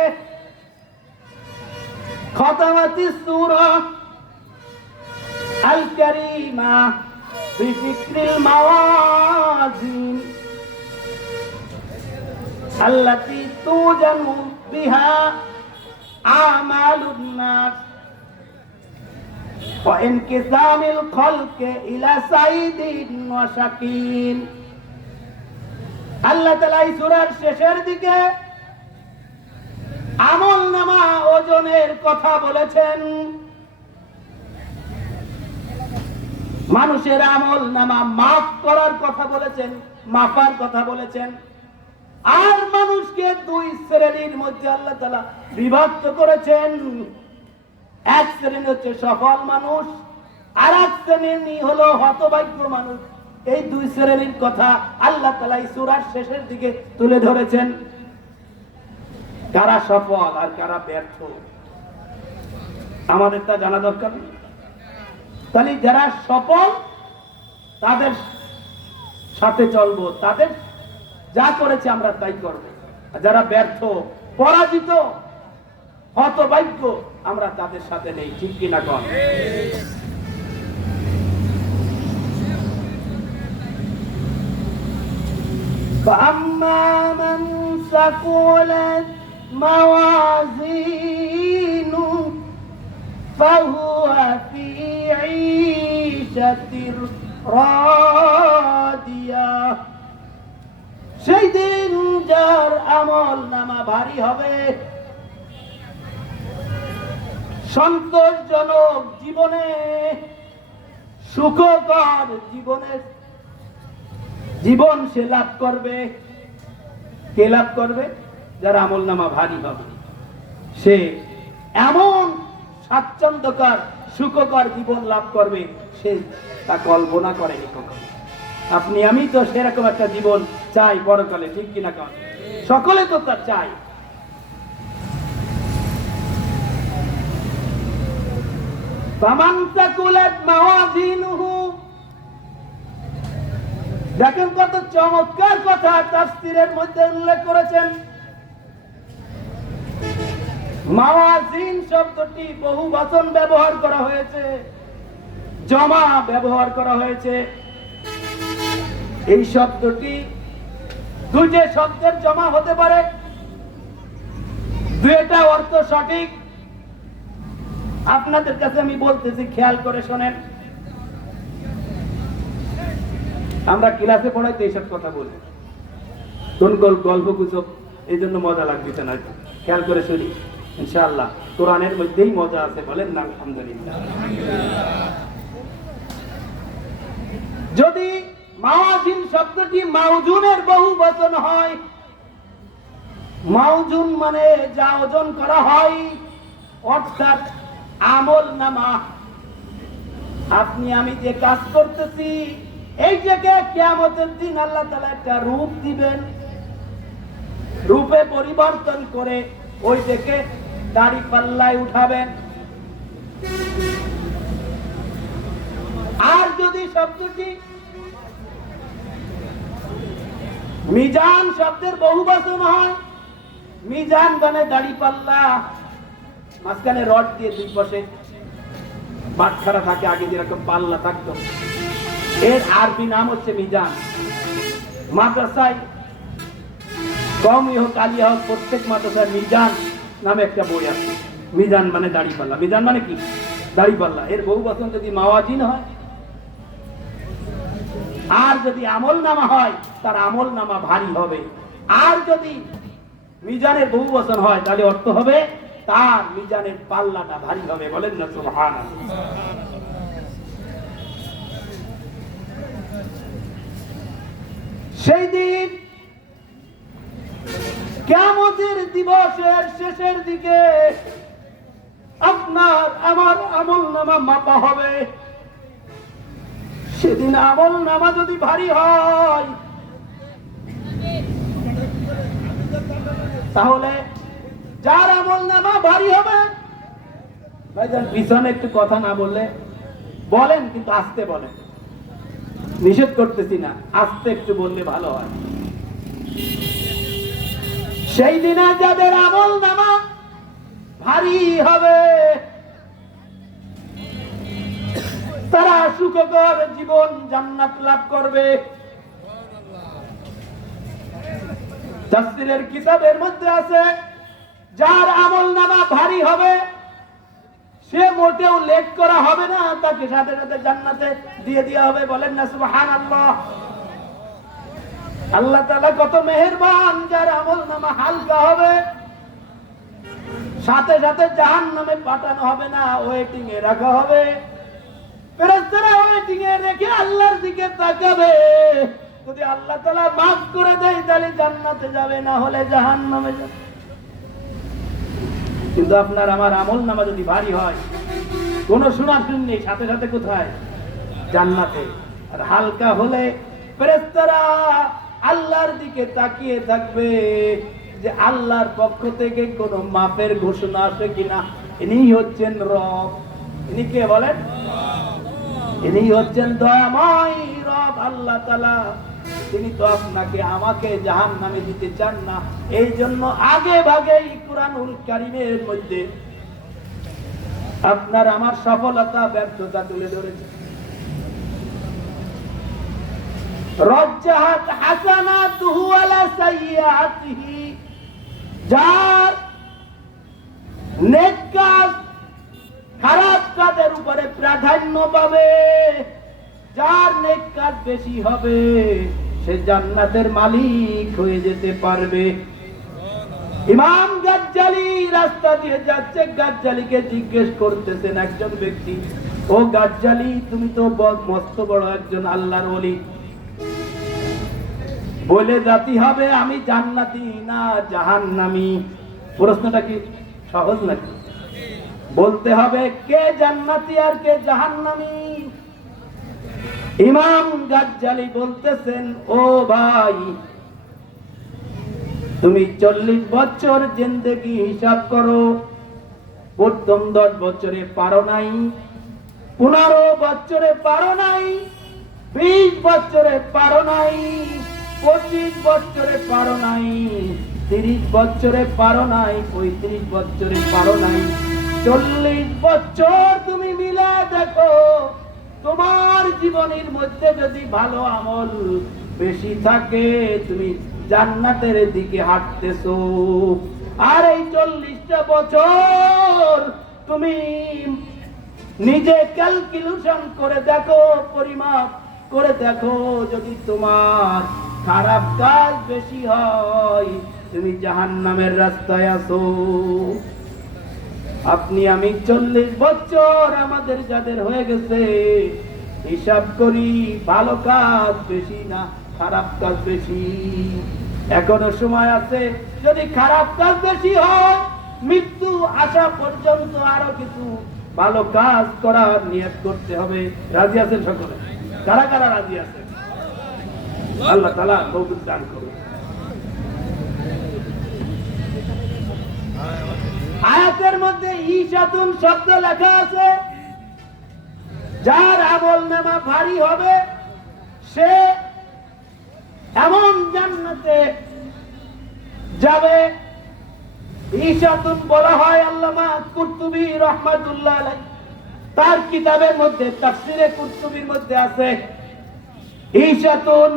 খাতামাতিস সূরা আল কারীমা বিযিকরিল মাওয়াজিন আল্লাতী তুজানু বিহা আমালুন নাস ওয়া ইনকিসামিল খালকি ইলা সাইদিন ওয়া শাকিন। আল্লাহ তাআলা এই সূরার শেষের দিকে আমলনামা ওজনের কথা বলেছেন, মানুষের আমলনামা মাফ করার কথা বলেছেন, মাফার কথা বলেছেন। আর মানুষকে দুই শ্রেণীর মধ্যে আল্লাহ তাআলা বিভক্ত করেছেন। এক শ্রেণী হচ্ছে সফল মানুষ, আর এক শ্রেণী হলো হতভাগ্য মানুষ। এই দুই শ্রেণীর কথা আল্লাহ তাআলা এই সূরার শেষের দিকে তুলে ধরেছেন। কারা সফল আর কারা ব্যর্থ আমাদের তা জানা দরকার। তাহলে যারা সফল তাদের সাথে চলবো, তাদের যা করেছে আমরা তাই করব। আর যারা ব্যর্থ, পরাজিত, হতভাগ্য, আমরা তাদের সাথে নেই। ঠিক কিনা কন? فأما من ثقلت موازينه فهو في عيشة راضية। সেই দিন যার আমল নামা ভারী হবে, সন্তোষজনক জীবনে, সুখকর জীবন সে লাভ করবে। কে লাভ করবে? যার আমল নামা ভারী হবে, সে এমন স্বাচ্ছন্দ্যকর সুখকর জীবন লাভ করবে সে তা কল্পনা করেনি কখনো। আপনি আমি তো সেরকম একটা জীবন চাই পরকালে। ঠিক কিনা কন? সকলে তো তা চাই। ফামান সাকুলাত মাওয়াজিনুহু, দেখেন কত চমৎকার কথা তাফসীরের মধ্যে উল্লেখ করেছেন। মাওয়াজিন শব্দটি বহু বচন ব্যবহার করা হয়েছে, জমা ব্যবহার করা হয়েছে। এই শব্দটি দুইটা শব্দের জমা হতে পারে, দুইটা অর্থ সঠিক। আপনাদের কাছে আমি বলতেছি, খেয়াল করে শোনেন। আমরা ক্লাসে পড়াইতে এইসব কথা বলি, কোন গল্প গুজব, এই জন্য মজা লাগতেছে না। খেয়াল করে শুনি, ইনশাআল্লাহ কোরআনের মধ্যেই মজা আছে। বলেন না আলহামদুলিল্লাহ। যদি মাওয়াজিন শব্দটি মাউজুনের বহু বচন হয়, মাউজুন মানে যা ওজন করা হয়, অর্থাৎ আমল নামা। আপনি আমি যে কাজ করতেছি, এই জায়গায় কিয়ামতের দিন আল্লাহ তাআলা একটা রূপ দিবেন, রূপে পরিবর্তন করে ওই দেখে দাড়ি পাল্লায় উঠাবেন। আর যদি শব্দটি মিজান শব্দের বহু বচন হয়, মিজান মানে দাড়ি পাল্লা, মাঝখানে রড দিয়ে দুই পাশে বাটখারা থাকে, আগে যেরকম পাল্লা থাকতো, এর আরবি নাম হচ্ছে মিজান। মাদ্রাসায় কমই হোক আলিয়া হোক, প্রত্যেক মাদ্রাসায় মিজান নামে একটা বই আছে। মিজান মানে দাড়ি পাল্লা। মিজান মানে কি? দাড়ি পাল্লা। এর বহু বচন যদি মাওয়াজিন হয়, আর যদি আমল নামা হয়, তার আমল নামা ভারী হবে। আর যদি মিজানের বহু বচন হয়, তাহলে অর্থ হবে তার মিজানের পাল্লাটা ভারী হবে। বলেন না সুবহানাল্লাহ। সেই দিন কিয়ামতের দিবসের শেষের দিকে আপনার আমার আমল নামা মাপা হবে। সেদিন আমল নামা যদি ভারী হয়, তাহলে যার আমল নামা ভারী হবে, ভাইজান পিছনে একটু কথা না বললে বলেন, কিন্তু আস্তে বলেন, নিষেধ করতেছি না, আস্তে একটু বললে ভালো হয়। সেই দিনে যাদের আমল নামা ভারী হবে, তারা সুখকর জীবন জান্নাত লাভ করবে। তাফসীরের কিতাবের মধ্যে আছে, যার আমল নামা ভারী হবে সে মোটেও লেট করা হবে না, তাকে সাথে সাথে জান্নাতে দিয়ে দেওয়া হবে। বলেন না সুবহানাল্লাহ। আল্লাহ তাআলা কত মেহেরবান, যার আমল নামা হালকা হবে সাথে সাথে জাহান্নামে পাঠানো হবে না, ওয়েটিং এ রাখা হবে। ফেরেশতারা ওয়েটিং এ রেখে আল্লাহর দিকে তাকাবে, যদি আল্লাহ তাআলা মাফ করে দেয় তাহলে জান্নাতে যাবে, না হলে জাহান্নামে যাবে। কিন্তু আপনার আমার আমল নামা যদি ভারী হয়, কোন শোনাশুনি নেই, সাথে সাথে কোথায়? জান্নাতে। আর হালকা হলে ফেরেশতারা আল্লাহর দিকে তাকিয়ে থাকবে যে আল্লাহর পক্ষ থেকে কোন মাপের ঘোষণা আসে কিনা। ইনি হচ্ছেন রব। ইনি কে বলেন? ইনি হচ্ছেন দয়াময় রব আল্লাহ তাআলা। তিনি তো আপনাকে আমাকে জাহান্নামে দিতে চান না, এই জন্য আগে ভাগেই কুরআনুল কারীমের মধ্যে আপনার আমার সফলতা ব্যর্থতা তুলে ধরেছে। রাজ্জাহাত হাসানাতুহু আলা সাইয়্যাতিহি, যার নেক কাজ খারাপ কাজের উপরে প্রাধান্য পাবে, যার নেক কাজ বেশি হবে, সে জান্নাতের মালিক হয়ে যেতে পারবে। ইমাম গাজ্জালি রাস্তা দিয়ে যাচ্ছে, গাজ্জালিকে জিজ্ঞেস করতেছেন একজন ব্যক্তি, ও গাজ্জালি, তুমি তো মস্ত বড় একজন আল্লাহর ওলি, বলে জাতি হবে আমি জান্নাতি না জাহান্নামী। প্রশ্নটা কি সহজ নাকি? বলতে হবে কে জান্নাতি আর কে জাহান্নামী। ইমাম গাজ্জালি বলতেছেন, ও ভাই, তুমি 40 বছর জিন্দেগি হিসাব করো, প্রথম 10 বছরে পারো নাই, 15 বছরে পারো নাই, 20 বছরে পারো নাই, 25 বছরে পারো নাই, 30 বছরে পারো নাই, 35 বছরে পারো নাই, 40 বছর তুমি মিলা দেখো, তোমার জীবনের মধ্যে যদি ভালো আমল বেশি থাকে তুমি জান্নাতের দিকে হাঁটতেছো। আর এই 40টা বছর তুমি নিজে ক্যালকুলেশন করে দেখো, পরিমাপ করে দেখো, যদি তোমার খারাপ কাজ বেশি হয় তুমি জাহান্নামের রাস্তায় আছো। আপনি আমি 40 বছর আমাদের যাদের হয়ে গেছে, হিসাব করি ভালো কাজ বেশি না খারাপ কাজ বেশি। এখনো সময় আছে, যদি খারাপ কাজ বেশি হয় মৃত্যু আসা পর্যন্ত আরো কিছু ভালো কাজ করার নিয়ত করতে হবে। রাজি আছেন সকলে? কারা কারা রাজি আছেন? আল্লাহ তাআলা তৌফিক দান করুন। আয়াতের মধ্যে ঈশাতুন শব্দ লেখা আছে, যার আমল নামা ভারী হবে সে এমন জান্নাতে যাবে। ঈশাতুন বলা হয় আল্লামা কুরতুবী রাহমাতুল্লাহ আলাইহি তার কিতাবের মধ্যে, তাফসীরে কুরতুবীর মধ্যে আছে, ঈশাতুন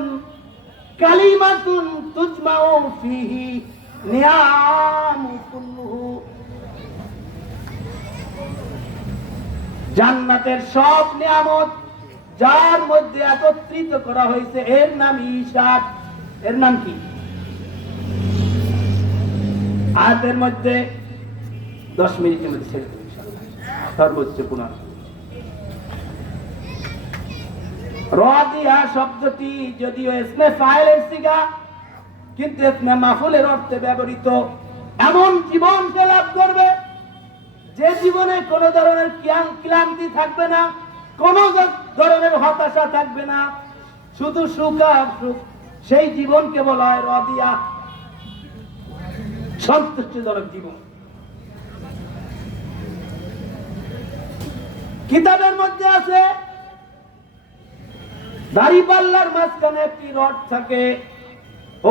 কালিমাতুন তুজমাউ ফিহি নিয়ামু কুল্লুহু, জান্নাতের সব নিয়ামত যার মধ্যে একত্রিত করা হয়েছে এর নাম ঈশাত। এর নাম কি? আয়াতের মধ্যে 10 মিনিটের মধ্যে ছেড়ে দেব ইনশাআল্লাহ, সর্বোচ্চ 15। রাদিয়া শব্দটি যদিও ইসমে ফাইলের সিগা, কিন্তু ইসমে মাফউলের অর্থে ব্যবহৃত। এমন জীবন সে লাভ করবে যে জীবনে কোন ধরনের ক্লান্তি থাকবে না, কোন ধরনের হতাশা থাকবে না, শুধু সুখ আর সুখ। সেই জীবনকে বলা হয় রাদিয়া, সন্তুষ্টিজনক জীবন। কিতাবের মধ্যে আছে দাড়িপাল্লার মাঝখানে একটি রড থাকে,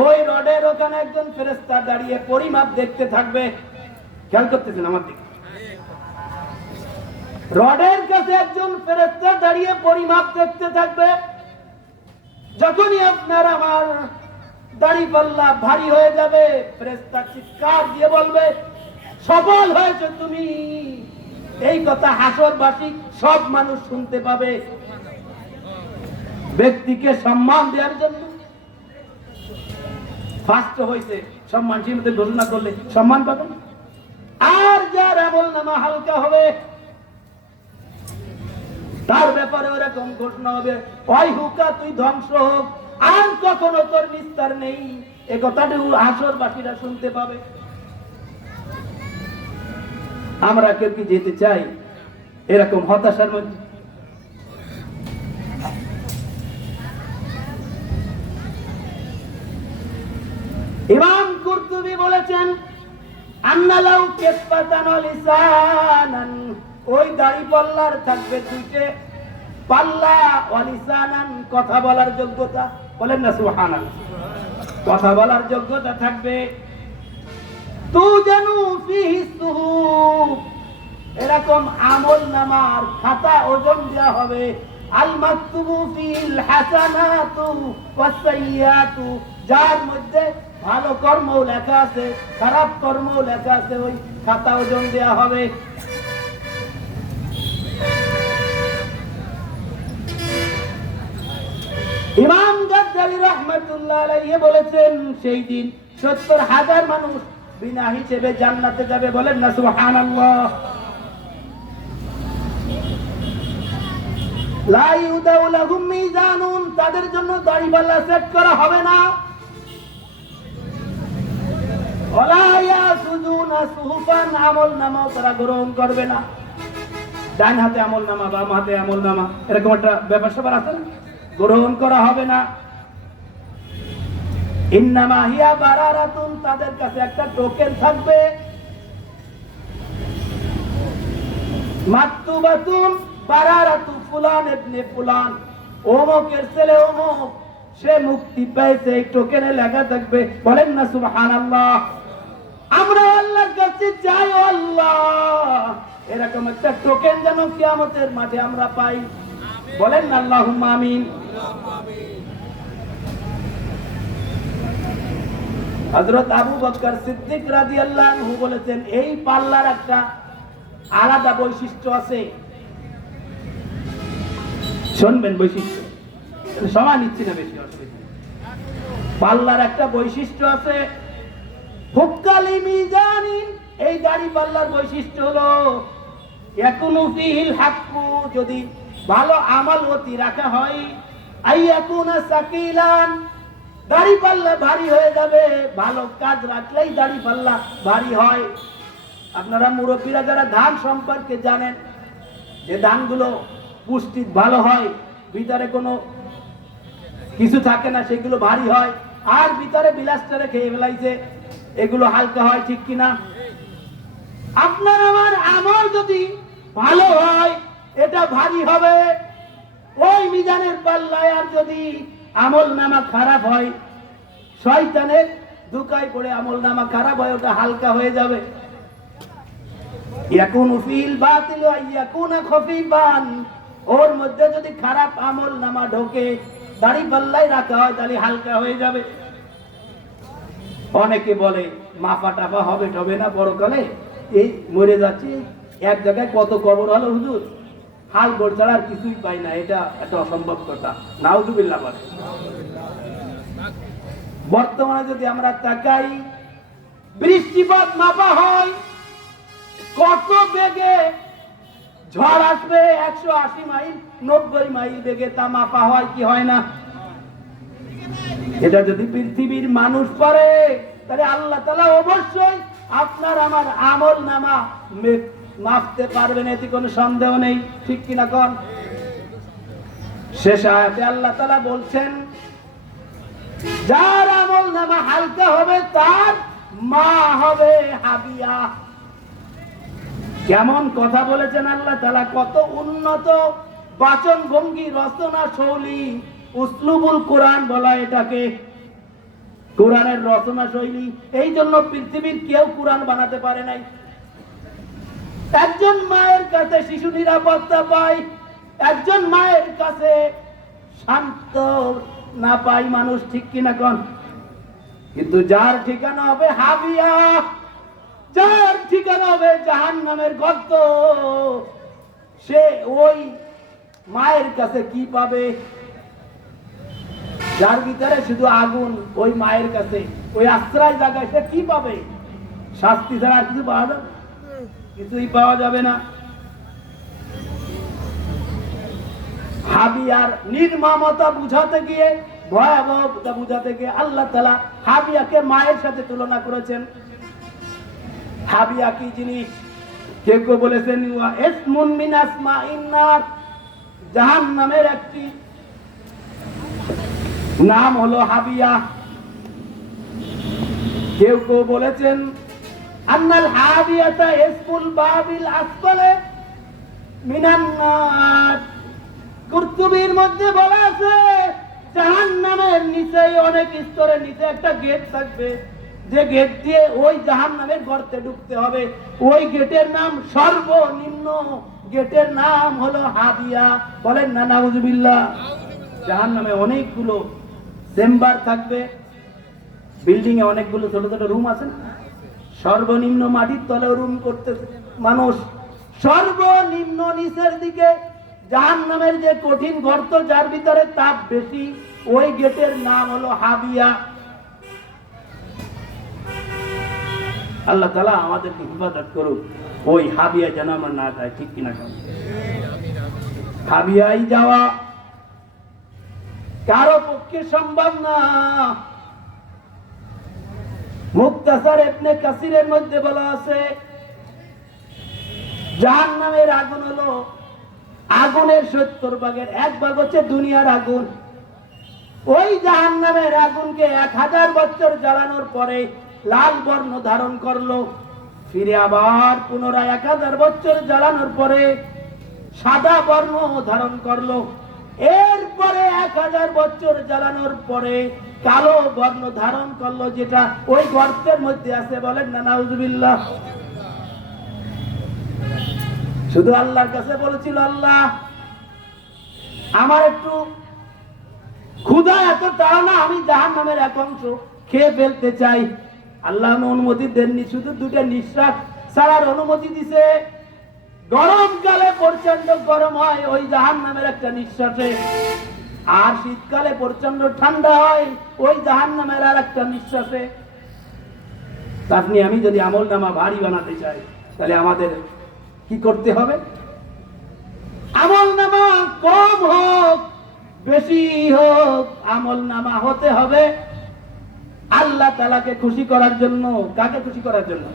ওই রডের ওখানে একজন ফেরেশতা দাঁড়িয়ে পরিমাপ দেখতে থাকবে। খেয়াল করতেছেন আমার দিকে? রডের কাছে একজন ফেরেশতা দাঁড়িয়ে পরিমাপ দেখতে থাকবে। যখনই আপনার আমার দাড়িপাল্লা ভারী হয়ে যাবে, ফেরেশতা চিৎকার দিয়ে বলবে, সফল হয়েছে তুমি। এই কথা হাসরবাসী সব মানুষ শুনতে পাবে। ব্যক্তিকে সম্মান দেওয়ার জন্য ফার্স্ট হয়েছে, সম্মান সীমিত ঘোষণা করলে সম্মান পাবেন। আর যার আমল নামা হালকা হবে তার ব্যাপারে ওরকম ঘোষণা হবে, ওই হুকা তুই ধ্বংস হোক, আর কখনো তোর নিস্তার নেই, এ কথাটা হাসরবাসীরা শুনতে পাবে। আমরা কেউ কি যেতে চাই এরকম হতাশার মধ্যে? ইমাম কুরতুবী বলেছেন, আন্নালাউ কিসফাতান ওয়া লিসানান, ওই দাড়ি পাল্লার থাকবে দুইটা পাল্লা, ওয়া লিসানান, কথা বলার যোগ্যতা, বলেন না সুবহানাল্লাহ, কথা বলার যোগ্যতা থাকবে। তুজানু ফিহি সুহুফ, এরকম আমল নামার খাতা ওজন দেওয়া হবে। আল মাকতুবু ফিল হাসানাতু ওয়াস সাইয়্যাতু, যার মধ্যে ভালো কর্ম লেখা আছে, খারাপ কর্ম লেখা আছে, ওই খাতা ওজন দেওয়া হবে। ইমাম গাজ্জালী রাহমাতুল্লাহ আলাইহি বলেছেন, সেই দিন ৭০,০০০ মানুষ বিনা হিসেবে জান্নাতে যাবে, বলেন না সুবহানাল্লাহ। লা ইউদাউ লাহুম মিজানুন, তাদের জন্য দাড়িপাল্লা সেট করা হবে না। ওয়ালা ইয়াসুজুনা সুহুফান, আমলনামাও তারা গ্রহণ করবে না। ডান হাতে আমলনামা, বাম হাতে আমলনামা, এরকম একটা ব্যাপার স্যাপার আছে না, গ্রহণ করা হবে না। ইন্নামা হিয়া বারারাতুন, তাদের কাছে একটা টোকেন থাকবে। মাকতুবাতুন বারারাতু ফুলান ইবনে ফুলান, অমুকের ছেলে অমুক, সে মুক্তি পেয়েছে, এই টোকেনে লেখা থাকবে, বলেন না সুবহানাল্লাহ। আমরা আল্লাহর কাছে চাই, আল্লাহ এরকম একটা টোকেন যেন কিয়ামতের মাঠে আমরা পাই, বলেন না আল্লাহুম্মা আমিন। হযরত আবু বকর সিদ্দিক রাদিয়াল্লাহু আনহু বলেছেন, এই পাল্লার একটা আলাদা বৈশিষ্ট্য আছে, শুনবেন বৈশিষ্ট্য, সময় নিচ্ছি না বেশি, অসুবিধা নেই। পাল্লার একটা বৈশিষ্ট্য আছে, হুক্কালি মিজানিন, এই দাড়ি পাল্লার বৈশিষ্ট্য হলো ইয়াকুনু ফিহিল হাক্কু, যদি ভালো আমল অতি রাখা হয়, আইয়াকুনা সাকিলান, দাড়ি পাল্লা ভারী হয়ে যাবে, ভালো কাজ রাখলেই দাড়ি পাল্লা ভারী হয়। আপনারা মুরব্বীরা যারা ধান সম্পর্কে জানেন, যে ধানগুলো পুষ্টি ভালো হয়, ভিতরে কোনো কিছু থাকে না, সেগুলো ভারী হয়, আর ভিতরে বিলাসটারে খেয়ে ফেলাইছে, এগুলো হালকা হয়, ঠিক কিনা? আপনার আমার আমল যদি ভালো হয়, এটা ভারী হবে ওই মিজানের পাল্লায়। আর যদি আমল নামা খারাপ হয়, শয়তানের ধোঁকায় পড়ে আমল নামা খারাপ হয়, ওটা হালকা হয়ে যাবে। ইয়াকুনু ফিল বাতিল ওয়া ইয়াকুনা খফিফান, ওর মধ্যে যদি খারাপ আমল নামা ঢোকে, দাড়ি পাল্লায় রাখা হয়, তাহলে হালকা হয়ে যাবে। অনেকে বলে মাফা টাফা হবে টবে না পরকালে, এই মরে যাচ্ছে, এক জায়গায় কত কবর হলো হুজুর, হাল গোড় ছাড়া আর কিছুই পাই না, এটা একটা অসম্ভব কথা, নাউযুবিল্লাহ বলে। বর্তমানে যদি আমরা তাকাই, বৃষ্টিপাত মাপা হয়, কত বেগে ঝড় আসবে, 180 মাইল 90 মাইল বেগে, তা মাপা হয় কি হয় না? এটা যদি পৃথিবীর মানুষ পারে, তাহলে আল্লাহ তাআলা অবশ্যই আপনার আমার আমল নামা মাপতে পারবেন, এতে কোনো সন্দেহ নেই, ঠিক কিনা কোন? শেষ আয়াতে আল্লাহ তাআলা বলছেন, যার আমল নামা হালকা হবে তার মা হবে হাবিয়া। কেমন কথা বলেছেন আল্লাহ তাআলা, কত উন্নত বাচন ভঙ্গি, রচনা শৈলী, উসলুবুল কোরআন বলা এটাকে, কোরআনের রচনা শৈলী। এই জন্য পৃথিবীর কেউ কোরআন বানাতে পারে নাই। একজন মায়ের কাছে শিশু নিরাপত্তা পায়, একজন মায়ের কাছে শান্ত না পাই মানুষ, ঠিক কিনা কোন? কিন্তু যার ঠিকানা হবে হাবিয়া, যার ঠিকানা হবে জাহান্নামের গর্ত, সে ওই মায়ের কাছে কি পাবে? যার ভিতরে শুধু আগুন, ওই মায়ের কাছে ওই আশ্রয় জায়গায় সে কি পাবে? শাস্তি ছাড়া আর কিছু পাওয়া যাবে? কিছুই পাওয়া যাবে না। হাবিয়ার নির্মমতা বুঝাতে গিয়ে ভয়াবহতা বুঝাতে গিয়ে আল্লাহ তাআলা হাবিয়াকে মায়ের সাথে তুলনা করেছেন। হাবিয়া কি জিনিস? কেউ কেউ বলেছেন ওয়া ইসমুন মিন আসমাইন নার, জাহান্নামের একটি নাম হলো হাবিয়া। কেউ কেউ বলেছেন আন্নাল হাবিয়াতা ইসমুল বাবিল আসফালে মিনান নার। কুরতুবীর মধ্যে বলা আছে জাহান্নামের নিচে অনেক স্তরের নিচে একটা গেট থাকবে, যে গেট দিয়ে ওই জাহান্নামের গর্তে ঢুকতে হবে। ওই গেটের নাম সর্বনিম্ন গেটের নাম হলো হাবিয়া। বলেন না নাউযুবিল্লাহ। জাহান্নামে অনেকগুলো চেম্বার থাকবে, বিল্ডিং এ অনেকগুলো ছোট ছোট রুম আছে না, সর্বনিম্ন মাটির তলে রুম করতে মানুষ, সর্বনিম্ন নিচের দিকে জাহান্নামের যে কঠিন গর্ত যার ভিতরে তাপ বেশি, ওই গেটের নাম হলো হাবিয়া। আল্লাহ তাআলা আমাদেরকে হিফাজত করুক, ওই হাবিয়া যেন আমরা না যাই, ঠিক কিনা? হাবিয়ায় যাওয়া কারো পক্ষে সম্ভব না। মুক্তাসার ইবনে কাসিরের মধ্যে বলা আছে জাহান্নামের আগুন হলো আগুনের 70 ভাগের 1 ভাগ হচ্ছে দুনিয়ার আগুন। ওই জাহান্নামের আগুনকে 1000 বছর জ্বালানোর পরে লাল বর্ণ ধারণ করলো, ফিরে আবার পুনরায় 1000 বছর জ্বালানোর পরে সাদা বর্ণ ধারণ করলো, এরপরে 1000 বছর জ্বালানোর পরে কালো বর্ণ ধারণ করলো, যেটা ওই গর্তের মধ্যে আছে। বলেন না নাউযুবিল্লাহ। শুধু আল্লাহর কাছে বলেছিল আল্লাহ আমার একটু ক্ষুধা এত তাড়া না, আমি জাহান্নামের এক অংশ খেয়ে ফেলতে চাই। আল্লাহ অনুমতি দেননি, শুধু 2টা নিঃশ্বাস ছাড়ার অনুমতি দিছে। গরমকালে প্রচন্ড গরম হয় ওই জাহান্নামের একটা নিঃশ্বাসে, আর শীতকালে প্রচন্ড ঠান্ডা হয় ওই জাহান্নামের আর একটা নিঃশ্বাসে। আপনি আমি যদি আমল নামা ভারী বানাতে চাই, তাহলে আমাদের কি করতে হবে? আমল নামা কম হোক বেশি হোক, আমল নামা হতে হবে আল্লাহ তাআলাকে খুশি করার জন্য। কাকে খুশি করার জন্য?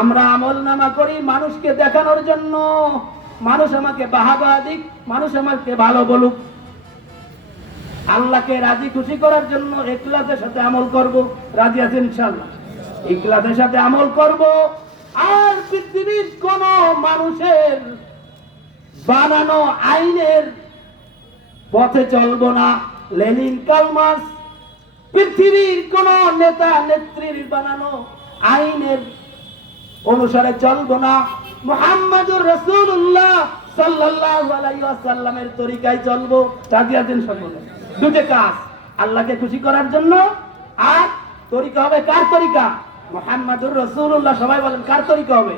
আমরা আমল নামা করি মানুষকে দেখানোর জন্য, মানুষ আমাকে বাহাবা দিক, মানুষ আমাকে ভালো বলুক। আল্লাহকে রাজি খুশি করার জন্য ইখলাসের সাথে আমল করব। রাজি আছেন ইনশাআল্লাহ? ইখলাসের সাথে আমল করব, আর পৃথিবীর কোন মানুষের বানানো আইনের পথে চলবো না। লেনিন, কার্ল মার্কস, পৃথিবীর কোন নেতা নেত্রীর বানানো আইনের অনুসারে চলবো না। মুহাম্মাদুর রাসূলুল্লাহ সাল্লাল্লাহু আলাইহি ওয়াসাল্লামের তরিকায় চলবো। রাজি আছেন সকলে? 2টা কাজ, আল্লাহকে খুশি করার জন্য, আর তরিকা হবে কার তরিকা? মুহাম্মাদুর রাসূলুল্লাহ। সবাই বলেন কার তরিকা হবে?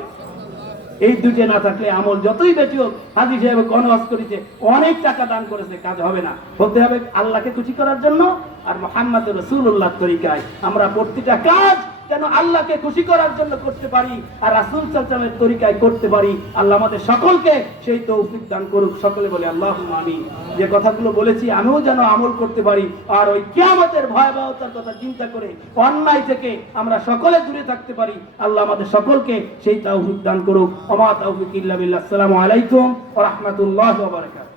এই 2টা না থাকলে আমল যতই বেশি হোক, হাজী সাহেব কনওয়াজ করেছে, অনেক টাকা দান করেছে, কাজ হবে না। হতে হবে আল্লাহকে খুশি করার জন্য আর মুহাম্মাদুর রাসূলুল্লাহর তরিকায়। আমরা প্রতিটা কাজ যেন আল্লাহকে খুশি করার জন্য করতে পারি আর রাসূল সাল্লাল্লাহু আলাইহি ওয়াসাল্লামের তরিকায় করতে পারি। আল্লাহ আমাদের সকলকে সেই তৌফিক দান করুক। সকলে বলে আল্লাহুম্মা আমিন। যে কথাগুলো বলেছি আমিও যেন আমল করতে পারি, আর ওই কিয়ামতের ভয়াবহতার কথা চিন্তা করে অন্যায় থেকে আমরা সকলে দূরে থাকতে পারি। আল্লাহ আমাদের সকলকে সেই তৌফিক দান করুক। ওয়া মা তাওফীক ইল্লা বিল্লাহ। আসসালামু আলাইকুম ওয়া রাহমাতুল্লাহি ওয়া বারাকাতুহু।